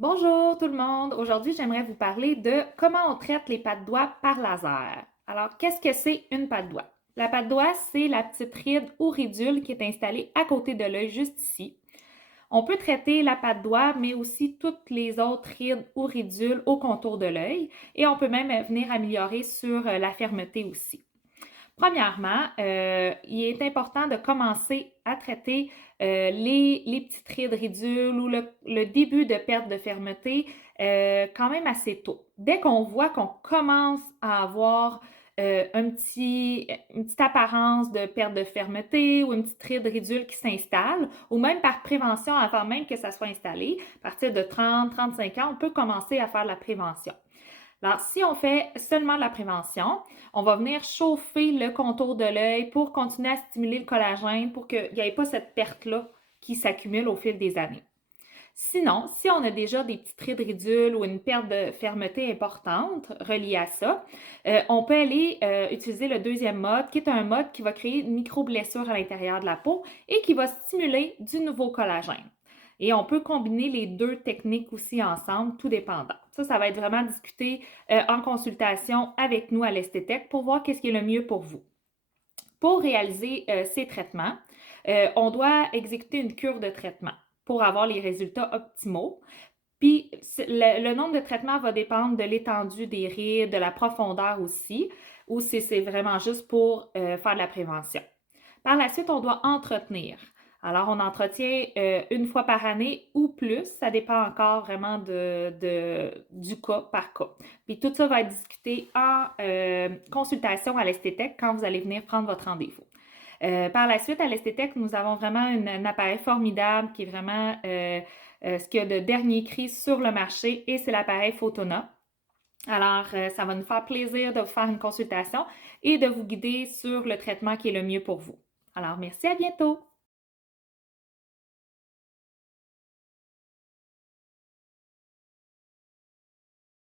Bonjour tout le monde! Aujourd'hui, j'aimerais vous parler de comment on traite les pattes doigts par laser. Alors, qu'est-ce que c'est une patte doigt? La patte doigt, c'est la petite ride ou ridule qui est installée à côté de l'œil, juste ici. On peut traiter la patte doigt, mais aussi toutes les autres rides ou ridules au contour de l'œil et on peut même venir améliorer sur la fermeté aussi. Premièrement, il est important de commencer à traiter les petites rides ridules ou le début de perte de fermeté quand même assez tôt. Dès qu'on voit qu'on commence à avoir une petite apparence de perte de fermeté ou une petite ride ridule qui s'installe, ou même par prévention avant même que ça soit installé, à partir de 30-35 ans, on peut commencer à faire la prévention. Alors, si on fait seulement de la prévention, on va venir chauffer le contour de l'œil pour continuer à stimuler le collagène pour qu'il n'y ait pas cette perte-là qui s'accumule au fil des années. Sinon, si on a déjà des petites rides ridules ou une perte de fermeté importante reliée à ça, on peut aller utiliser le deuxième mode, qui est un mode qui va créer une micro-blessure à l'intérieur de la peau et qui va stimuler du nouveau collagène. Et on peut combiner les deux techniques aussi ensemble, tout dépendant. Ça va être vraiment discuté en consultation avec nous à l'Esthétech pour voir qu'est-ce qui est le mieux pour vous. Pour réaliser ces traitements, on doit exécuter une cure de traitement pour avoir les résultats optimaux. Puis le nombre de traitements va dépendre de l'étendue des rides, de la profondeur aussi, ou si c'est vraiment juste pour faire de la prévention. Par la suite, on doit entretenir. Alors, on entretient une fois par année ou plus. Ça dépend encore vraiment du cas par cas. Puis tout ça va être discuté en consultation à l'Esthétech quand vous allez venir prendre votre rendez-vous. Par la suite, à l'Esthétech, nous avons vraiment un appareil formidable qui est vraiment ce qu'il y a de dernier cri sur le marché et c'est l'appareil Photona. Alors, ça va nous faire plaisir de vous faire une consultation et de vous guider sur le traitement qui est le mieux pour vous. Alors, merci, à bientôt!